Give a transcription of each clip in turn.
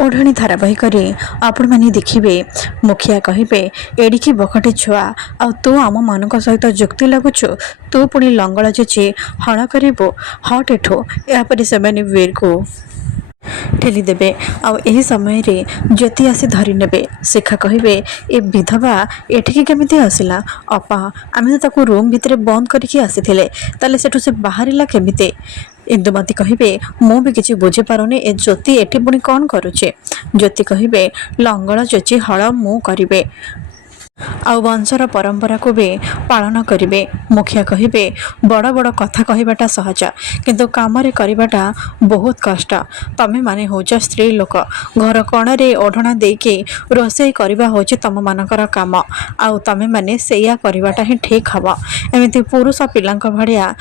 ओढ़णी धारावाहिक आपण मैंने देखिए मुखिया कहे एड़िकी बखटे छुआ आ तू आम मान सहित जुक्ति लगुच तू पुणी लंगल जेचे हण कर हट एठो यापर से वीर को ठेलीदेवे आई समय ज्योति आसी धरी ने शिखा कहे ए विधवा एठिकी केमिति आसिला अपा आम तो रूम भितर बंद करके आसी ताले सेठू से बाहरिला केमिति इंदुमती कहे मु भी किसी बुझी पारुनी ए ज्योति एठी पुणी कौन करुचे ज्योति कहे लंगल जोची हल मु करिवे आउ वंशर परंपरा को भी पालन करेंगे। मुखिया कहे बड़ बड़ कथा कहवाटा सहज किंतु काम करवाटा बहुत कष्ट तमें माने होच स्त्री लोक घर कणे ओढ़ना देके रोषे करवा होचे तम मानकर काम आउ तमें माने सेया करवाटा ही ठीक हम एमती पुरुष पिला भाया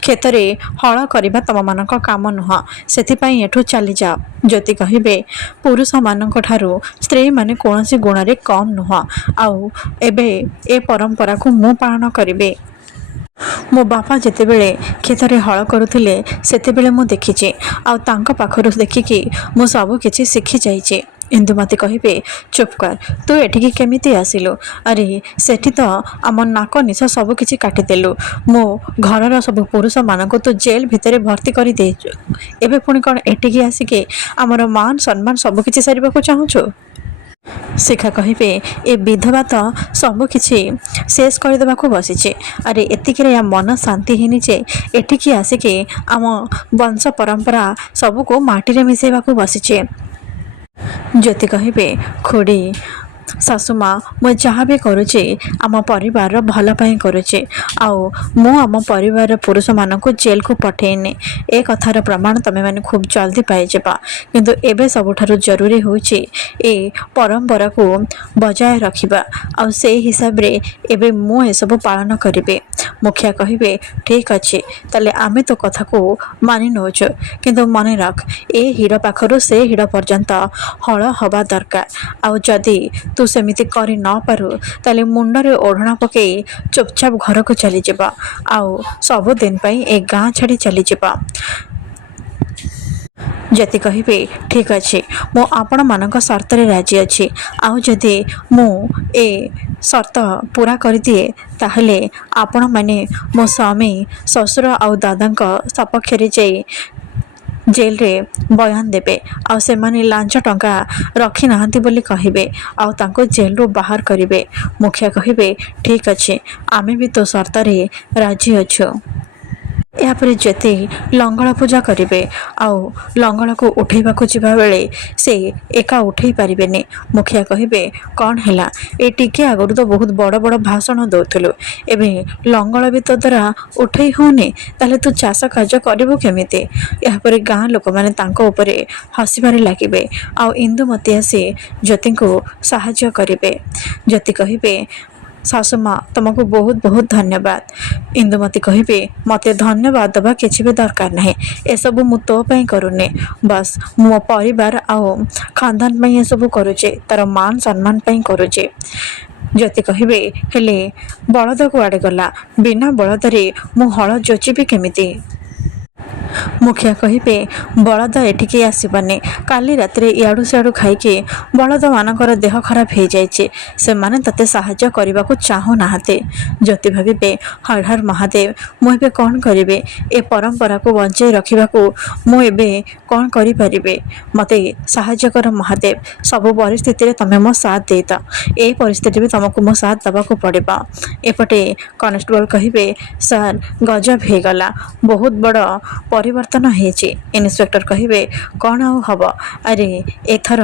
क्षेत्र हल करवा तम मानक काम नुह से एठू चली जाओ ज्योति कहे पुरुष मानक ठारू स्त्री माने कौन गुण रे कम नुह आउ एबे ए परंपरा को मु पालन करिवे मो बापा जेतेबेले खेतरे हल करुथिले सेतेबेले मु देखिचे आउ तांका पाखरु देखिकी मु सब किछि शिखि जाइचे। इंदुमती कहे चुप कर तू एठिकी केमिति आसिलु अरे सेठी तो आम नाक निश सब किछि काटिदेलु मो घरर सब पुरुष मानक तू जेल भितर भर्ती कर देचु एबे पुणी कौन एठिकी आसिके आमर मान सम्मान सब किछि सारिबाकू चाहुछु। शिखा कहे ए विधवा तो सब किछि शेष करदेवाकू बसीचे अरे एतिक मन शांति हिनी जे एठिकी आसिके आम वंश परंपरा सबको माटी मिसेवाकू बसीचे। ज्योति कहे खुड़ी सासुमा मु जहाँ भी करुचे आम परिवार भल पाई करुचे आउ मु आम परिवार पुरुष मानक जेल को पठेने ए कथार प्रमाण तमें मैंने खूब जल्दी पाइबा किंतु एबे सबुठारु जरूरी होची ए परंपरा को बजाय रखिबा आउ से हिसाब रे एबे मु ए सब पालन करिवे। मुखिया कहे ठीक अच्छे ताले आमे तो कथा को मानि नौच किंतु मन रख ए हिड़ पाखरु से हिड़ पर्यंत हल हवा दरकार आउ जदि तू सेमिति करि न पारु ताले मुंडरे ओढ़ना पकई चुपचाप घर को चली जाबा आउ सब दिन पई ए गाँ छाड़ी चली जाबा। ज्योति कहे ठीक अच्छे मो आपण मानक शर्त रे राजी अच्छी आउ जदि मु ए शर्त पूरा कर दिए ताहले आपण माने मो स्वामी ससुर आउ दादा सपक्ष रे जाई जेल रे बयान देबे आउ से माने लांच टंका रखी नाहंती बोली कहिबे आउ तांको जेल रो बाहर करिवे। मुखिया कहिबे ठीक अच्छे आमे भी तो शर्त रे राजी अछु। यापर ज्योति लंगल पूजा करेंगे आउ लंगल को उठेबा को जिबा बेले से एका उठे पारिबेनी। मुखिया कहे कौन हैला ए टिके आगु तो बहुत बड़ बड़ भाषण दौलु एबे लंगल भी तो द्वारा उठे होने ताले तू चाष कार्य करिबो केमिते यापर गाँ लोक माने तांको उपरे हसीबारे लागिबे आउ इंदुमती आसी ज्योति को साहाय्य करिवे। ज्योति कहे सासुमा तुमको बहुत बहुत धन्यवाद। इंदुमती कहे मते धन्यवाद दबा किछि भी दरकार नहीं ए सब मु तो पई करूने बस मो परिवार आउ खानदान पई ए सब करूचे तार मान सम्मान पई करूचे। ज्योति कहे हेले बलद को आड़े गला बिना बलद रे मु हल जोचिबी केमिति। मुखिया कहे बलद एठिके आसबनी काली रात इाड़ू सियाड़ू खाइके बलद मानकर देह खराब हो जाए से माने तते साहाय्य करने को चाहू नाहाते। ज्योति भावे हर हर महादेव मुझे कौन करेंगे ए परंपरा को बंचाई रखा मु एबे कौन करें मते साहाय्य कर महादेव सब परिस्थिति तमें मो साथ देता ए परिस्थिति भी तुमको मो साथ दबा पड़ेगा। एपटे कनेस्टेबल कहे सर गजब हो गला बहुत बड़ परिवर्तन होइछि। इन्स्पेक्टर कहे कौन आउ हब अरे एथर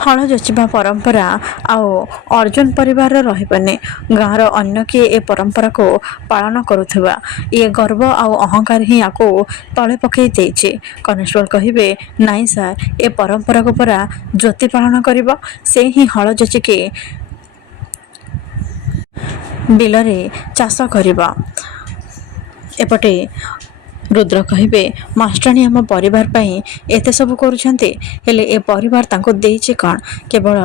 हल जोचिबा परंपरा आउ अर्जुन परिवार रहिबने गाँवर अन्य किए ए परंपरा को पालन करुथबा ये गर्व आउ अहंकार ही आको तले पकई देछि। कनेस्टेबल कहे नाई सर ए परंपरा को परा ज्योति पालन करिबा से ही हल जोचिके बिलरे चाष करिबा। एपटे रुद्र कहे मास्टराणी आम परिवार पाई एते सब करुछन्ते हेले ए परिवार तांको देइछि कौन केवल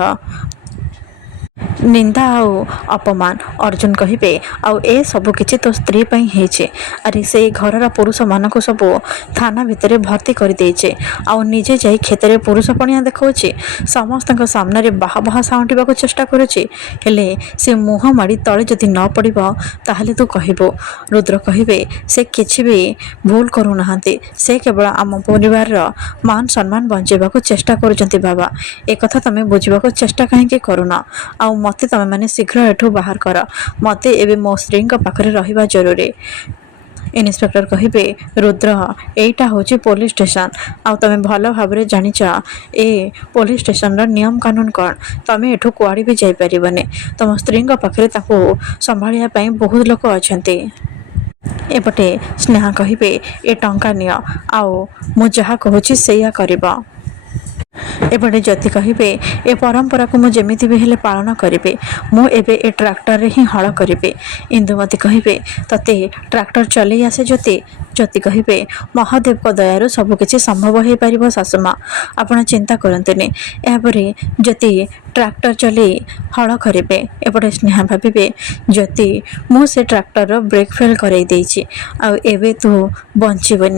ନିନ୍ଦା ଆଉ ଅପମାନ। ଅର୍ଜୁନ କହିବେ ଆଉ ଏ ସବୁ କିଛି ତୋ ସ୍ତ୍ରୀ ପାଇଁ ହେଇଛି। ଆରେ ସେଇ ଘରର ପୁରୁଷମାନଙ୍କୁ ସବୁ ଥାନା ଭିତରେ ଭର୍ତ୍ତି କରିଦେଇଛି ଆଉ ନିଜେ ଯାଇ କ୍ଷେତରେ ପୁରୁଷ ପଣିଆ ଦେଖାଉଛି। ସମସ୍ତଙ୍କ ସାମ୍ନାରେ ବାହା ବାହା ସାଉଁଟିବାକୁ ଚେଷ୍ଟା କରୁଛି। ହେଲେ ସେ ମୁହଁ ମାଡ଼ି ତଳେ ଯଦି ନ ପଡ଼ିବ ତାହେଲେ ତୁ କହିବୁ। ରୁଦ୍ର କହିବେ ସେ କିଛି ବି ଭୁଲ କରୁନାହାନ୍ତି। ସେ କେବଳ ଆମ ପରିବାରର ମାନ ସମ୍ମାନ ବଞ୍ଚାଇବାକୁ ଚେଷ୍ଟା କରୁଛନ୍ତି ବାବା। ଏକଥା ତମେ ବୁଝିବାକୁ ଚେଷ୍ଟା କାହିଁକି କରୁନ? ଆଉ ମୋତେ ତମେମାନେ ଶୀଘ୍ର ଏଠୁ ବାହାର କର। ମୋତେ ଏବେ ମୋ ସ୍ତ୍ରୀଙ୍କ ପାଖରେ ରହିବା ଜରୁରୀ। ଇନ୍ସପେକ୍ଟର କହିବେ ରୁଦ୍ର ଏଇଟା ହେଉଛି ପୋଲିସ ଷ୍ଟେସନ ଆଉ ତମେ ଭଲ ଭାବରେ ଜାଣିଛ ଏ ପୋଲିସ ଷ୍ଟେସନର ନିୟମ କାନୁନ କ'ଣ। ତମେ ଏଠୁ କୁଆଡ଼େ ବି ଯାଇପାରିବନି। ତମ ସ୍ତ୍ରୀଙ୍କ ପାଖରେ ତାକୁ ସମ୍ଭାଳିବା ପାଇଁ ବହୁତ ଲୋକ ଅଛନ୍ତି। ଏପଟେ ସ୍ନେହା କହିବେ ଏ ଟଙ୍କା ନିଅ ଆଉ ମୁଁ ଯାହା କହୁଛି ସେଇଆ କରିବ। ଏପଟେ ଜ୍ୟୋତି କହିବେ ଏ ପରମ୍ପରାକୁ ମୁଁ ଯେମିତି ବି ହେଲେ ପାଳନ କରିବି। ମୁଁ ଏବେ ଏ ଟ୍ରାକ୍ଟରରେ ହିଁ ହଳ କରିବି। ଇନ୍ଦୁମତୀ କହିବେ ତତେ ଟ୍ରାକ୍ଟର ଚଲେଇ ଆସେ ଜ୍ୟୋତି? ଜ୍ୟୋତି କହିବେ ମହାଦେବଙ୍କ ଦୟାରୁ ସବୁକିଛି ସମ୍ଭବ ହୋଇପାରିବ ଶାଶୁମା, ଆପଣ ଚିନ୍ତା କରନ୍ତୁନି। ଏହାପରେ ଜ୍ୟୋତି ଟ୍ରାକ୍ଟର ଚଲେଇ ହଳ କରିବେ। ଏପଟେ ସ୍ନେହା ଭାବିବେ ଜ୍ୟୋତି ମୁଁ ସେ ଟ୍ରାକ୍ଟରର ବ୍ରେକ୍ ଫେଲ୍ କରାଇ ଦେଇଛି ଆଉ ଏବେ ତୁ ବଞ୍ଚିବନି।